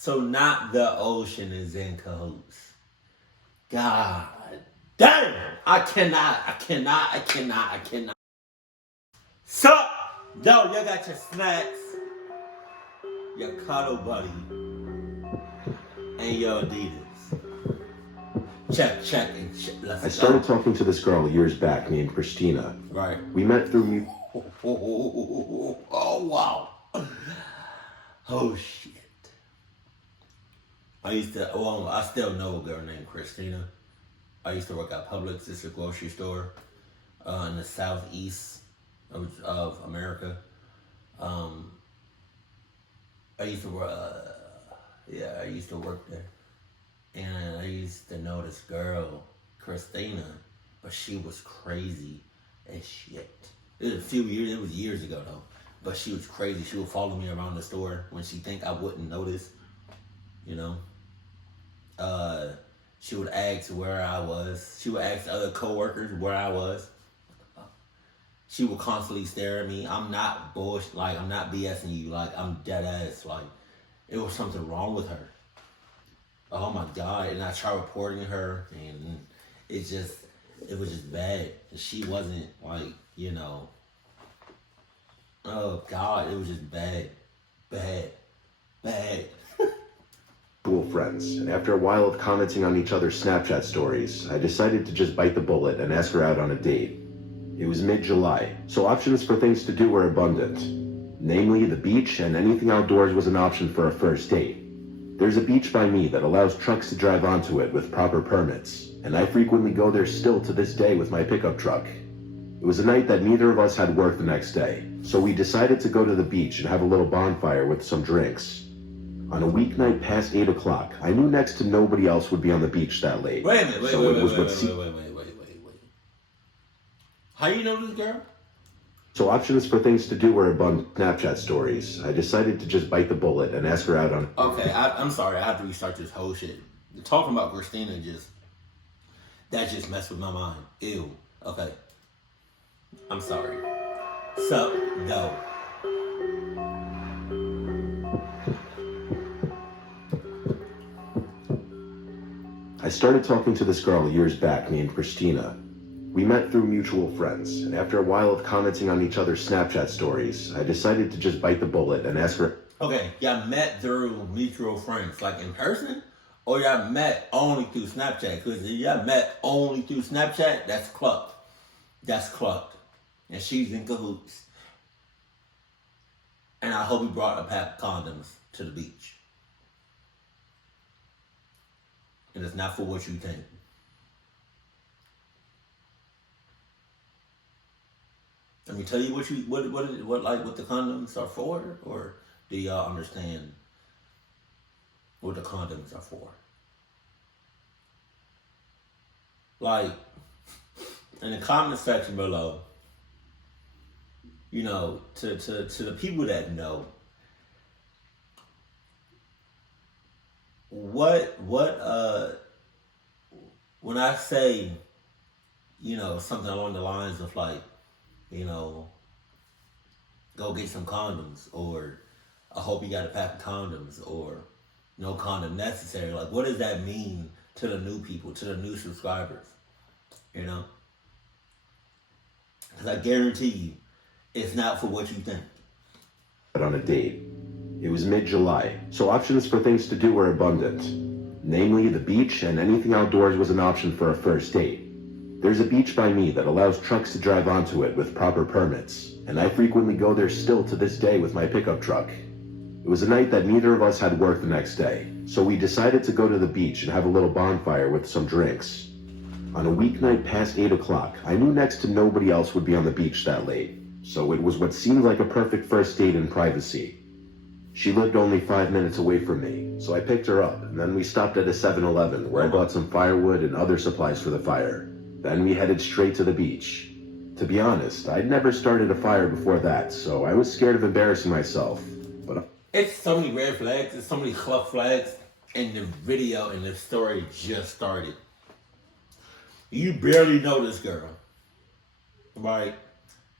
So not the ocean is in cahoots. God damn! I cannot. So, yo, you got your snacks, your cuddle buddy, and your Adidas. Check, and let's I started talking to this girl years back named Christina. Right. We met through Oh, wow. Oh, shit. I still know a girl named Christina. I used to work at Publix. It's a grocery store in the southeast of America. I used to work there. And I used to know this girl, Christina, but she was crazy as shit. It was years ago though. But she was crazy. She would follow me around the store when she think I wouldn't notice, you know. She would ask where I was. She would ask other coworkers where I was. She would constantly stare at me. I'm not bullshit, like I'm not BSing you, like I'm dead ass. Like it was something wrong with her. Oh my God. And I tried reporting her and it was just bad. She wasn't like, you know, oh God, it was just bad. mutual friends, and after a while of commenting on each other's Snapchat stories, I decided to just bite the bullet and ask her out on a date. It was mid-July, so options for things to do were abundant. Namely, the beach and anything outdoors was an option for a first date. There's a beach by me that allows trucks to drive onto it with proper permits, and I frequently go there still to this day with my pickup truck. It was a night that neither of us had work the next day, so we decided to go to the beach and have a little bonfire with some drinks. On a weeknight past 8 o'clock, I knew next to nobody else would be on the beach that late. Wait a minute, wait. How you know this girl? So options for things to do were abundant. Snapchat stories. I decided to just bite the bullet and ask her out on... Okay, I'm sorry, I have to restart this whole shit. Talking about Christina that just messed with my mind. Ew. Okay. I'm sorry. So, no. I started talking to this girl years back named Christina. We met through mutual friends, and after a while of commenting on each other's Snapchat stories, I decided to just bite the bullet and ask her... Okay, y'all met through mutual friends, like in person? Or y'all met only through Snapchat? Because if y'all met only through Snapchat, that's clucked. That's clucked. And she's in cahoots. And I hope he brought a pack of condoms to the beach. And it's not for what you think. Let me tell you what the condoms are for, or do y'all understand what the condoms are for? Like, in the comment section below, you know, to the people that know, when I say, you know, something along the lines of like, you know, go get some condoms, or I hope you got a pack of condoms, or no condom necessary. Like, what does that mean to the new people, to the new subscribers? You know? Because I guarantee you, it's not for what you think. On a date. It was mid-July, so options for things to do were abundant. Namely, the beach and anything outdoors was an option for a first date. There's a beach by me that allows trucks to drive onto it with proper permits, and I frequently go there still to this day with my pickup truck. It was a night that neither of us had work the next day, so we decided to go to the beach and have a little bonfire with some drinks. On a weeknight past 8 o'clock, I knew next to nobody else would be on the beach that late, so it was what seemed like a perfect first date in privacy. She lived only 5 minutes away from me, so I picked her up, and then we stopped at a 7-Eleven where I bought some firewood and other supplies for the fire. Then we headed straight to the beach. To be honest, I'd never started a fire before that, so I was scared of embarrassing myself. But it's so many red flags, there's so many club flags, and the video and the story just started. You barely know this girl, right?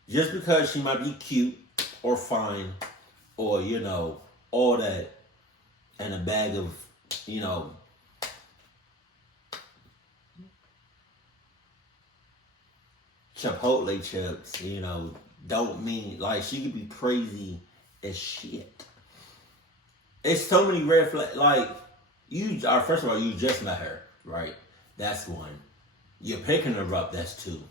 Just because she might be cute or fine or, you know, all that, and a bag of, Chipotle chips, don't mean, like, she could be crazy as shit. It's so many red flags. Like, first of all, you just met her, right? That's one. You're picking her up, that's two.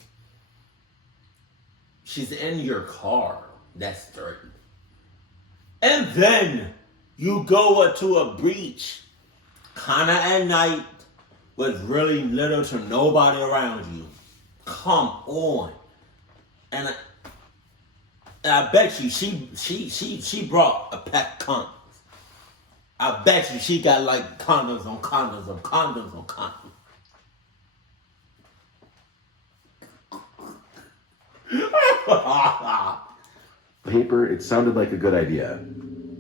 She's in your car, that's three. And then you go up to a beach, kinda at night, with really little to nobody around you. Come on. And I bet you she brought a pack of condoms. I bet you she got like condoms on condoms on condoms on condoms. Paper, it sounded like a good idea.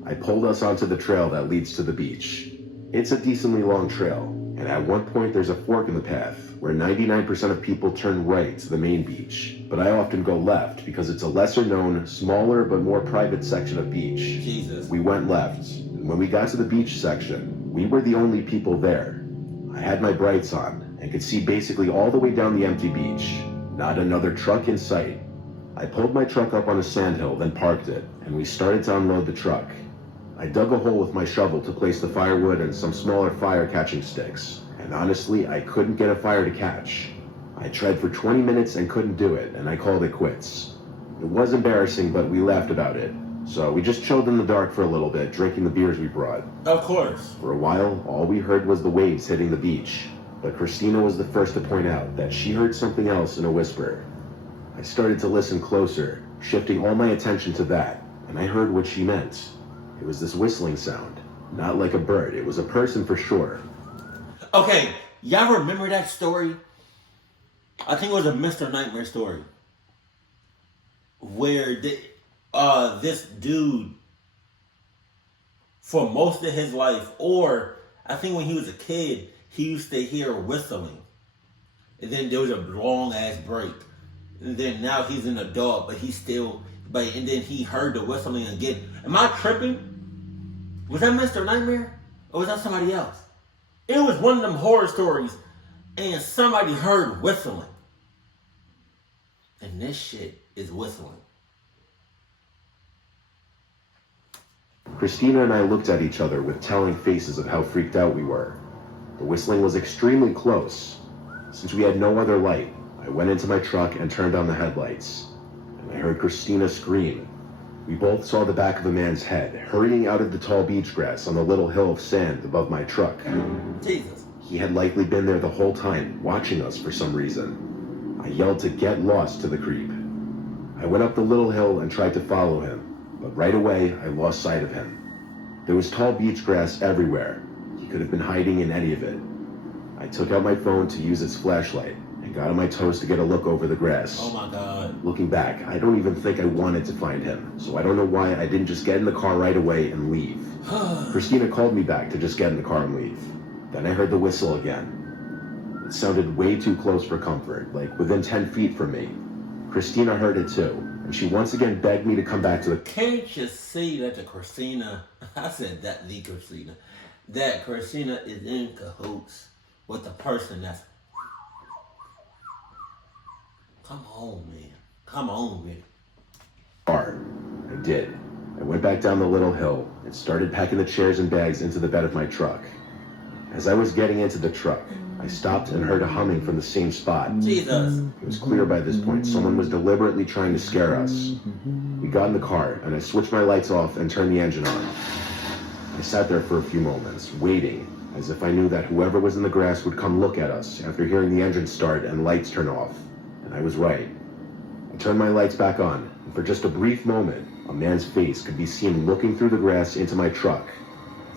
I pulled us onto the trail that leads to the beach. It's a decently long trail, and at one point there's a fork in the path where 99% of people turn right to the main beach, but I often go left because it's a lesser known, smaller but more private section of beach. Jesus. We went left, and when we got to the beach section, we were the only people there. I had my brights on and could see basically all the way down the empty beach. Not another truck in sight. I pulled my truck up on a sandhill, then parked it, and we started to unload the truck. I dug a hole with my shovel to place the firewood and some smaller fire-catching sticks, and honestly, I couldn't get a fire to catch. I tried for 20 minutes and couldn't do it, and I called it quits. It was embarrassing, but we laughed about it. So we just chilled in the dark for a little bit, drinking the beers we brought. Of course. For a while, all we heard was the waves hitting the beach, but Christina was the first to point out that she heard something else in a whisper. I started to listen closer, shifting all my attention to that, and I heard what she meant. It was this whistling sound. Not like a bird, it was a person for sure. Okay, y'all remember that story? I think it was a Mr. Nightmare story. Where this dude, for most of his life, or I think when he was a kid, he used to hear whistling. And then there was a long ass break. And then now he's an adult, but and then he heard the whistling again. Am I tripping? Was that Mr. Nightmare? Or was that somebody else? It was one of them horror stories, and somebody heard whistling. And this shit is whistling. Christina and I looked at each other with telling faces of how freaked out we were. The whistling was extremely close. Since we had no other light, I went into my truck and turned on the headlights. And I heard Christina scream. We both saw the back of a man's head hurrying out of the tall beach grass on the little hill of sand above my truck. Jesus. He had likely been there the whole time, watching us for some reason. I yelled to get lost to the creep. I went up the little hill and tried to follow him, but right away I lost sight of him. There was tall beach grass everywhere. He could have been hiding in any of it. I took out my phone to use its flashlight and got on my toes to get a look over the grass. Oh my God. Looking back, I don't even think I wanted to find him, so I don't know why I didn't just get in the car right away and leave. Christina called me back to just get in the car and leave. Then I heard the whistle again. It sounded way too close for comfort, like within 10 feet from me. Christina heard it too, and she once again begged me to come back to the... Can't you see that that Christina is in cahoots with the person that's... Come on, man. Come on, man. car. I did. I went back down the little hill and started packing the chairs and bags into the bed of my truck. As I was getting into the truck, I stopped and heard a humming from the same spot. Jesus. It was clear by this point someone was deliberately trying to scare us. We got in the car and I switched my lights off and turned the engine on. I sat there for a few moments, waiting, as if I knew that whoever was in the grass would come look at us after hearing the engine start and lights turn off. And I was right. I turned my lights back on, and for just a brief moment, a man's face could be seen looking through the grass into my truck.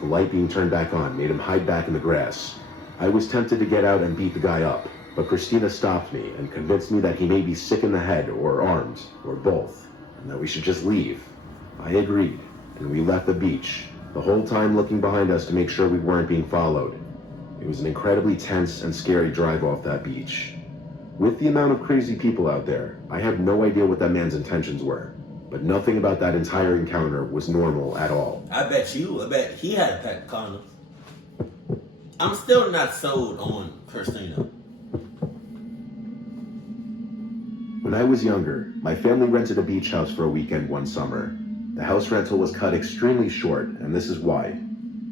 The light being turned back on made him hide back in the grass. I was tempted to get out and beat the guy up, but Christina stopped me and convinced me that he may be sick in the head or armed, or both, and that we should just leave. I agreed, and we left the beach, the whole time looking behind us to make sure we weren't being followed. It was an incredibly tense and scary drive off that beach. With the amount of crazy people out there, I have no idea what that man's intentions were. but nothing about that entire encounter was normal at all. I bet he had a pack of condoms. I'm still not sold on Christina. When I was younger, my family rented a beach house for a weekend one summer. The house rental was cut extremely short, and this is why.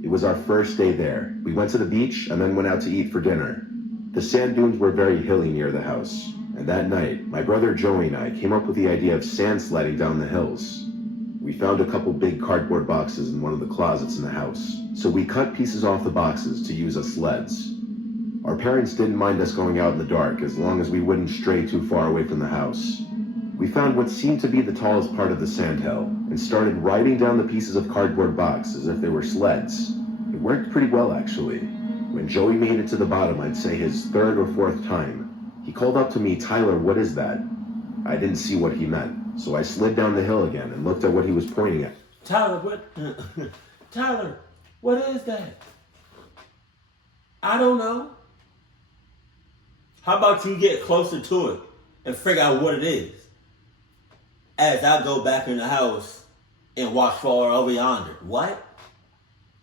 It was our first day there. We went to the beach and then went out to eat for dinner. The sand dunes were very hilly near the house, and that night, my brother Joey and I came up with the idea of sand sledding down the hills. We found a couple big cardboard boxes in one of the closets in the house, so we cut pieces off the boxes to use as sleds. Our parents didn't mind us going out in the dark as long as we wouldn't stray too far away from the house. We found what seemed to be the tallest part of the sandhill and started riding down the pieces of cardboard box as if they were sleds. It worked pretty well, actually. When Joey made it to the bottom, I'd say his third or fourth time, he called up to me, "Tyler, what is that?" I didn't see what he meant, so I slid down the hill again and looked at what he was pointing at. Tyler, Tyler, what is that? I don't know. How about you get closer to it and figure out what it is? As I go back in the house and watch far over yonder. What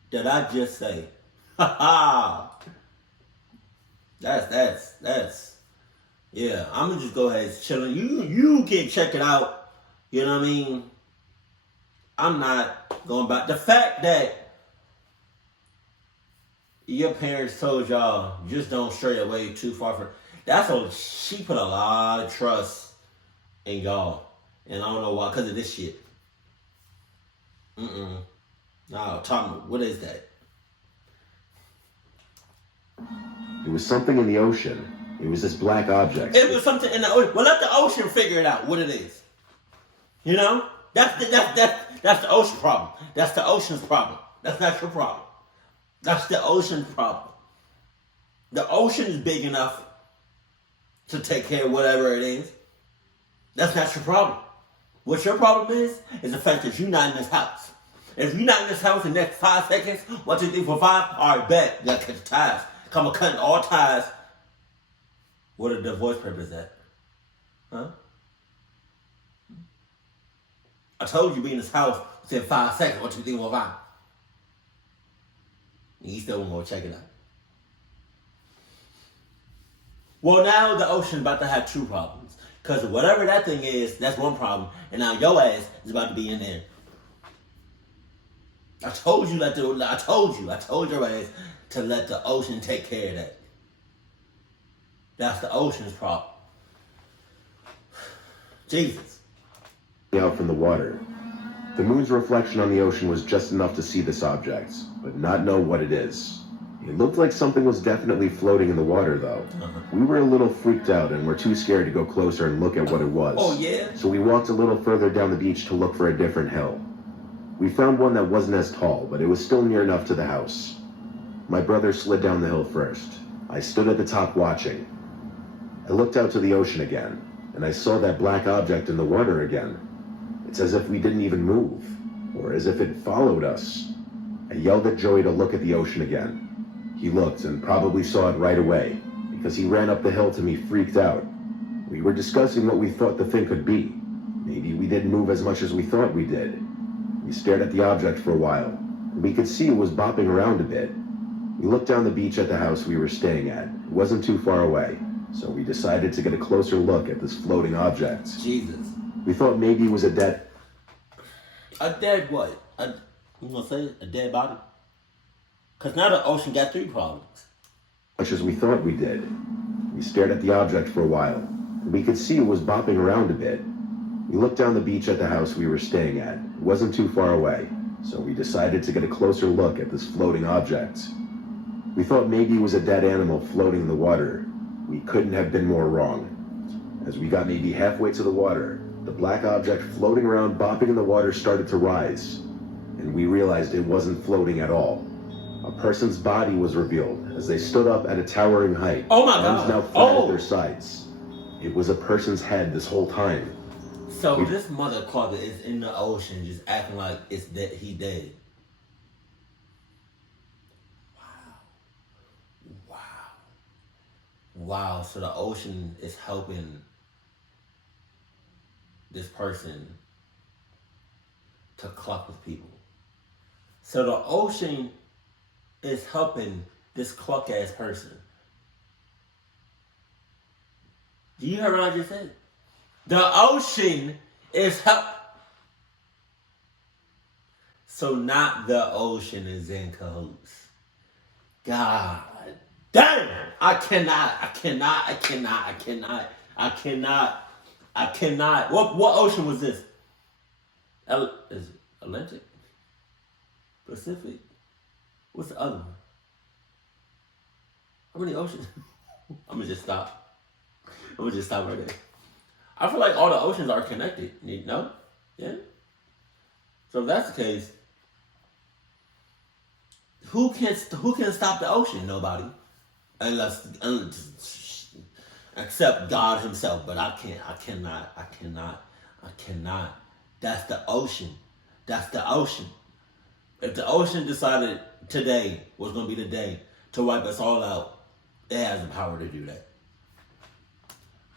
did I just say? Ha ha! That's. Yeah, I'm gonna just go ahead and chill. You can check it out. You know what I mean? I'm not going back. The fact that your parents told y'all just don't stray away too far from. She put a lot of trust in y'all. And I don't know why, because of this shit. No, what is that? It was something in the ocean. It was this black object. It was something in the ocean. Well, let the ocean figure it out, what it is. You know? That's the ocean problem. That's the ocean's problem. That's not your problem. That's the ocean's problem. The ocean is big enough to take care of whatever it is. That's not your problem. What your problem is the fact that you're not in this house. If you're not in this house in the next 5 seconds, 1, 2, 3, 4, 5, all right, bet. You gotta cut the ties. Come on, cutting all ties. What are the divorce papers at? Huh? I told you be in this house within 5 seconds, 1, 2, 3, 4, 5. And you still won't go check it out. Well, now the ocean's about to have two problems. Because whatever that thing is, that's one problem. And now your ass is about to be in there. I told your ass to let the ocean take care of that. That's the ocean's problem. Jesus. Out from the water. The moon's reflection on the ocean was just enough to see this object, but not know what it is. It looked like something was definitely floating in the water, though. We were a little freaked out and were too scared to go closer and look at what it was. Oh, yeah? So we walked a little further down the beach to look for a different hill. We found one that wasn't as tall, but it was still near enough to the house. My brother slid down the hill first. I stood at the top watching. I looked out to the ocean again, and I saw that black object in the water again. It's as if we didn't even move, or as if it followed us. I yelled at Joey to look at the ocean again. He looked and probably saw it right away, because he ran up the hill to me freaked out. We were discussing what we thought the thing could be. Maybe we didn't move as much as we thought we did. We stared at the object for a while, and we could see it was bopping around a bit. We looked down the beach at the house we were staying at. It wasn't too far away, so we decided to get a closer look at this floating object. Jesus. We thought maybe it was a dead... A dead what? You gonna say a dead body? Because now the ocean got 3 problems. Much as we thought we did. We stared at the object for a while, and we could see it was bopping around a bit. We looked down the beach at the house we were staying at. It wasn't too far away, so we decided to get a closer look at this floating object. We thought maybe it was a dead animal floating in the water. We couldn't have been more wrong. As we got maybe halfway to the water, the black object floating around bopping in the water started to rise, and we realized it wasn't floating at all. A person's body was revealed as they stood up at a towering height. Oh my arms God. now flat at their sides. It was a person's head this whole time. So this mother clubber is in the ocean just acting like it's dead. He dead. Wow. So the ocean is helping this person to cluck with people. So the ocean is helping this cluck ass person. Do you hear what I just said? The ocean is help. So not the ocean is in cahoots. God damn! I cannot. What ocean was this? Is it Atlantic? Pacific? What's the other one? How many oceans? I'm gonna just stop right there. I feel like all the oceans are connected. No? Yeah? So if that's the case, who can stop the ocean? Nobody. Unless except God himself. But I cannot. That's the ocean. If the ocean decided today was going to be the day to wipe us all out, it has the power to do that.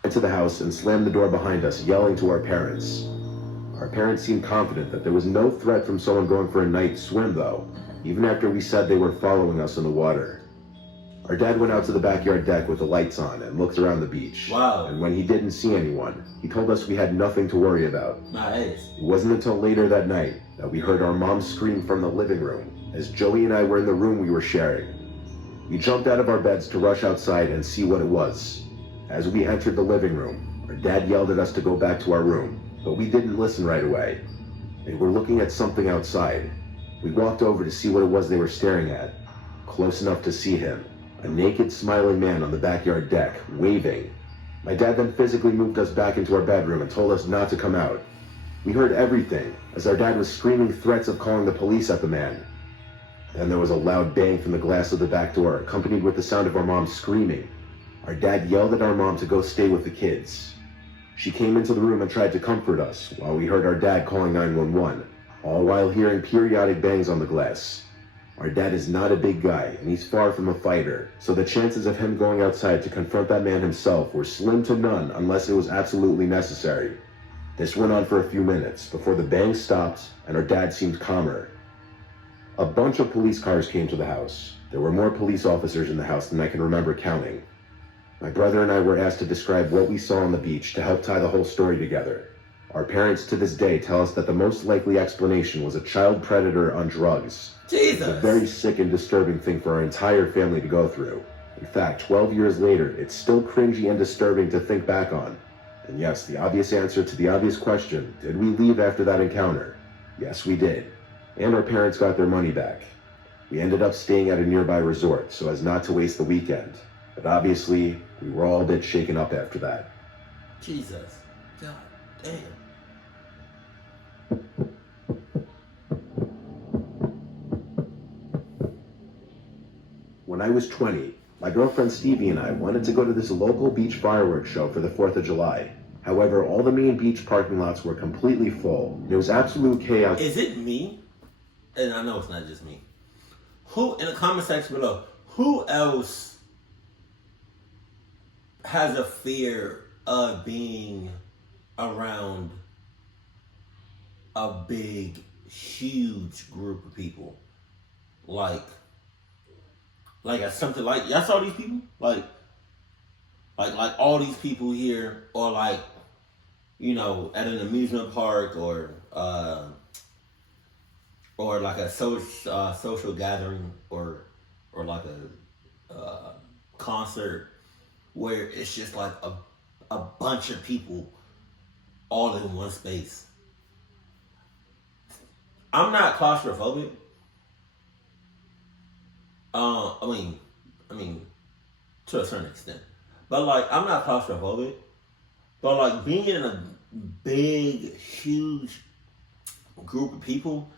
Into the house and slammed the door behind us, yelling to our parents. Our parents seemed confident that there was no threat from someone going for a night swim, though, even after we said they were following us in the water. Our dad went out to the backyard deck with the lights on and looked around the beach. Wow. And when he didn't see anyone, he told us we had nothing to worry about. Nice. It wasn't until later that night that we heard our mom scream from the living room as Joey and I were in the room we were sharing. We jumped out of our beds to rush outside and see what it was. As we entered the living room, our dad yelled at us to go back to our room, but we didn't listen right away. They were looking at something outside. We walked over to see what it was they were staring at. Close enough to see him, a naked, smiling man on the backyard deck, waving. My dad then physically moved us back into our bedroom and told us not to come out. We heard everything, as our dad was screaming threats of calling the police at the man. Then there was a loud bang from the glass of the back door, accompanied with the sound of our mom screaming. Our dad yelled at our mom to go stay with the kids. She came into the room and tried to comfort us, while we heard our dad calling 911, all while hearing periodic bangs on the glass. Our dad is not a big guy, and he's far from a fighter, so the chances of him going outside to confront that man himself were slim to none unless it was absolutely necessary. This went on for a few minutes, before the bangs stopped and our dad seemed calmer. A bunch of police cars came to the house. There were more police officers in the house than I can remember counting. My brother and I were asked to describe what we saw on the beach to help tie the whole story together. Our parents to this day tell us that the most likely explanation was a child predator on drugs. Jesus! It's a very sick and disturbing thing for our entire family to go through. In fact, 12 years later, it's still cringy and disturbing to think back on. And yes, the obvious answer to the obvious question, did we leave after that encounter? Yes, we did. And our parents got their money back. We ended up staying at a nearby resort so as not to waste the weekend. But obviously, we were all a bit shaken up after that. Jesus. God damn. When I was 20, my girlfriend Stevie and I wanted to go to this local beach fireworks show for the 4th of July. However, all the main beach parking lots were completely full. There was absolute chaos. Is it me? And I know it's not just me. Who, in the comment section below, who else has a fear of being around a big, huge group of people? Like something like, y'all saw these people? Like all these people here, or like, you know, at an amusement park, or like a social gathering, or like a concert, where it's just like a bunch of people all in one space. I'm not claustrophobic. I mean, to a certain extent. But like, I'm not claustrophobic. But like, being in a big, huge group of people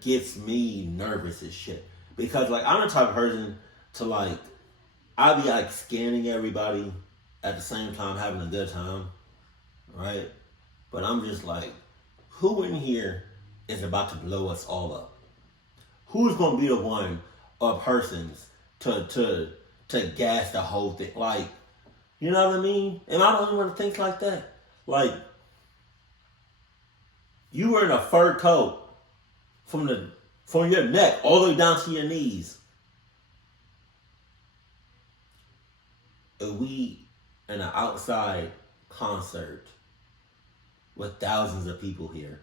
gets me nervous as shit. Because like, I'm the type of person to like, I'll be like scanning everybody at the same time, having a good time, right? But I'm just like, who in here is about to blow us all up? Who's gonna be the one or persons to gas the whole thing? Like, you know what I mean? And I don't even want to think like that. Like, You were in a fur coat from your neck all the way down to your knees. And we in an outside concert with thousands of people here.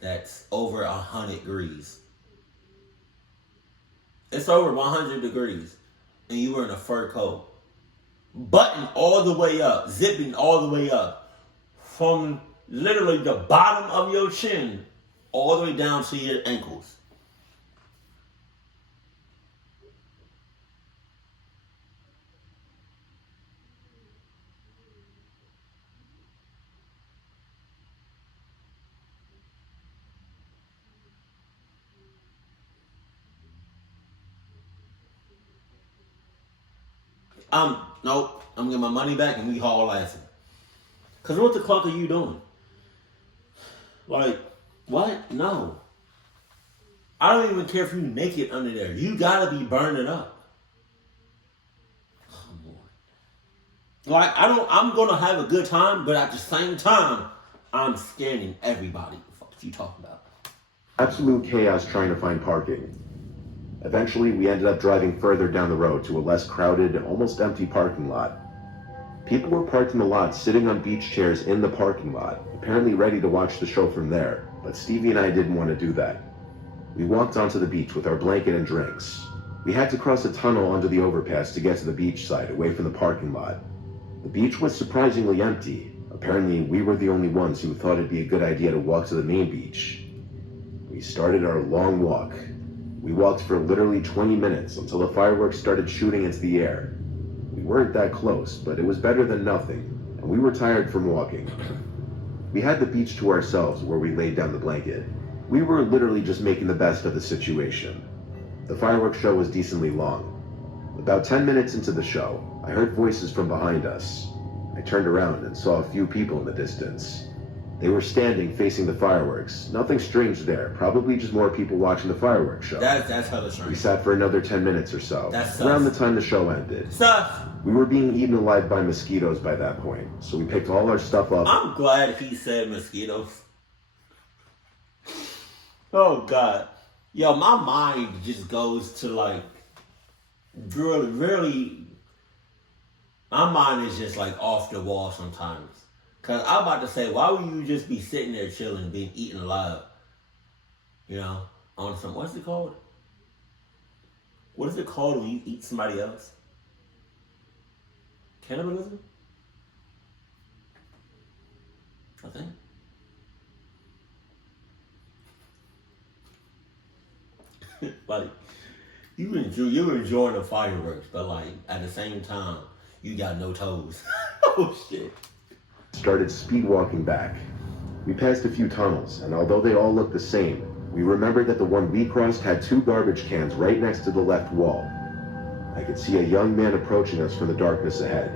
That's over 100 degrees. It's over 100 degrees. And you were in a fur coat. Buttoned all the way up. Zipping all the way up. From literally the bottom of your chin all the way down to your ankles. Nope. I'm getting my money back and we haul laughing. Cause what the fuck are you doing? Like, what? No. I don't even care if you naked under there. You gotta be burning up. Come on. Like, I'm gonna have a good time, but at the same time, I'm scanning everybody. What the fuck are you talking about? Absolute chaos trying to find parking. Eventually, we ended up driving further down the road to a less crowded, almost empty parking lot. People were parked in the lot, sitting on beach chairs in the parking lot, apparently ready to watch the show from there, but Stevie and I didn't want to do that. We walked onto the beach with our blanket and drinks. We had to cross a tunnel under the overpass to get to the beach side, away from the parking lot. The beach was surprisingly empty. Apparently, we were the only ones who thought it'd be a good idea to walk to the main beach. We started our long walk. We walked for literally 20 minutes until the fireworks started shooting into the air. We weren't that close, but it was better than nothing, and we were tired from walking. We had the beach to ourselves where we laid down the blanket. We were literally just making the best of the situation. The fireworks show was decently long. About 10 minutes into the show, I heard voices from behind us. I turned around and saw a few people in the distance. They were standing facing the fireworks. Nothing strange there. Probably just more people watching the fireworks show. That's hella strange. We sat for another 10 minutes or so. That's around the time the show ended. Sus. We were being eaten alive by mosquitoes by that point, so we picked all our stuff up. I'm glad he said mosquitoes. Oh, God. Yo, my mind just goes to, like, really, my mind is just, like, off the wall sometimes. Because I'm about to say, why would you just be sitting there chilling, being eaten alive? You know, on some, what's it called? What is it called when you eat somebody else? Cannibalism? I think. Like, you're enjoying the fireworks, but like, at the same time, you got no toes. Oh, shit. Started speed walking back. We passed a few tunnels, and although they all looked the same, we remembered that the one we crossed had 2 garbage cans right next to the left wall. I could see a young man approaching us from the darkness ahead.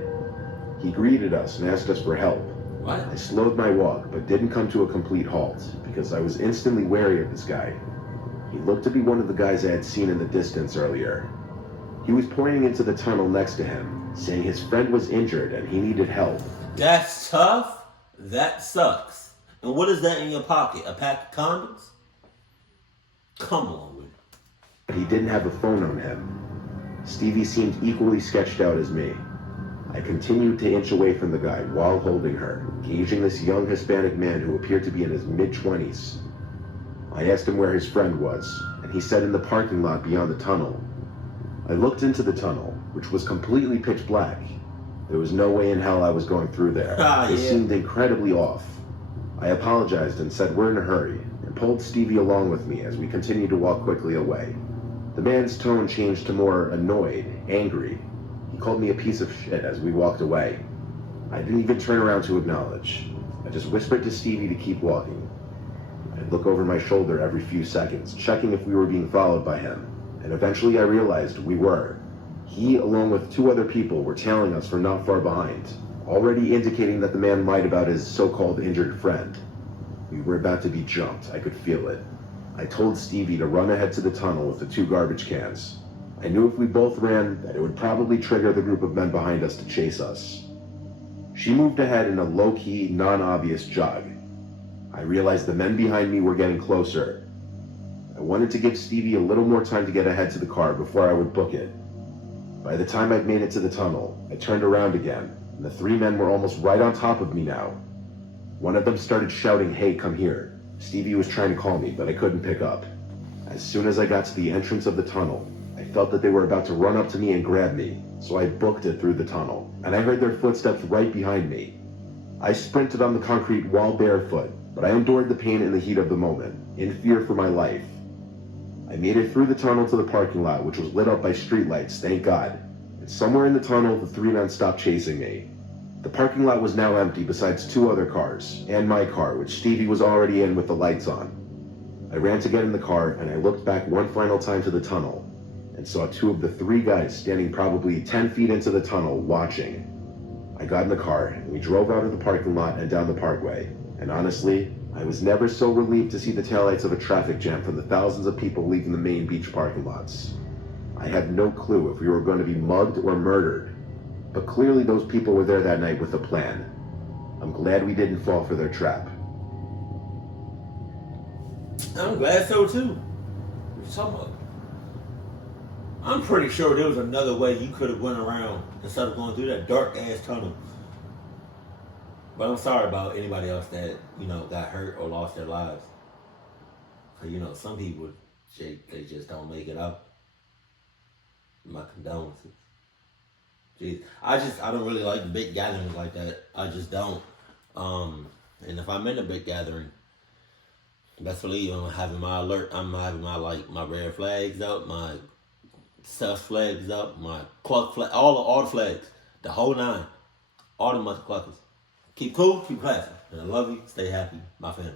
He greeted us and asked us for help. What? I slowed my walk, but didn't come to a complete halt, because I was instantly wary of this guy. He looked to be one of the guys I had seen in the distance earlier. He was pointing into the tunnel next to him, saying his friend was injured and he needed help. That's tough. That sucks. And what is that in your pocket? A pack of condoms? Come on with it. He didn't have a phone on him. Stevie seemed equally sketched out as me. I continued to inch away from the guy while holding her, gauging this young Hispanic man who appeared to be in his mid-20s. I asked him where his friend was, and he said in the parking lot beyond the tunnel. I looked into the tunnel, which was completely pitch black. There was no way in hell I was going through there. It seemed incredibly off. I apologized and said we're in a hurry, and pulled Stevie along with me as we continued to walk quickly away. The man's tone changed to more annoyed, angry. He called me a piece of shit as we walked away. I didn't even turn around to acknowledge. I just whispered to Stevie to keep walking. I'd look over my shoulder every few seconds, checking if we were being followed by him, and eventually I realized we were. He, along with 2 other people, were tailing us from not far behind, already indicating that the man lied about his so-called injured friend. We were about to be jumped. I could feel it. I told Stevie to run ahead to the tunnel with the 2 garbage cans. I knew if we both ran, that it would probably trigger the group of men behind us to chase us. She moved ahead in a low-key, non-obvious jog. I realized the men behind me were getting closer. I wanted to give Stevie a little more time to get ahead to the car before I would book it. By the time I'd made it to the tunnel, I turned around again, and the three men were almost right on top of me now. One of them started shouting, "Hey, come here." Stevie was trying to call me, but I couldn't pick up. As soon as I got to the entrance of the tunnel, I felt that they were about to run up to me and grab me, so I booked it through the tunnel, and I heard their footsteps right behind me. I sprinted on the concrete wall barefoot, but I endured the pain in the heat of the moment, in fear for my life. I made it through the tunnel to the parking lot, which was lit up by streetlights, thank God. And somewhere in the tunnel, the three men stopped chasing me. The parking lot was now empty besides two other cars, and my car, which Stevie was already in with the lights on. I ran to get in the car, and I looked back one final time to the tunnel, and saw two of the three guys standing probably 10 feet into the tunnel, watching. I got in the car, and we drove out of the parking lot and down the parkway, and honestly, I was never so relieved to see the taillights of a traffic jam from the thousands of people leaving the main beach parking lots. I had no clue if we were going to be mugged or murdered, but clearly those people were there that night with a plan. I'm glad we didn't fall for their trap. I'm glad so too. What you talking about? I'm pretty sure there was another way you could have went around instead of going through that dark ass tunnel. But I'm sorry about anybody else that, got hurt or lost their lives. Cause some people, they just don't make it up. My condolences. Jeez. I don't really like big gatherings like that. I just don't. And if I'm in a big gathering, best believe I'm having my alert. I'm having my red flags up, my sus flags up, my cluck flag, all the flags, the whole nine, all the motherfuckers. Keep cool, keep classy, and I love you. Stay happy, my family.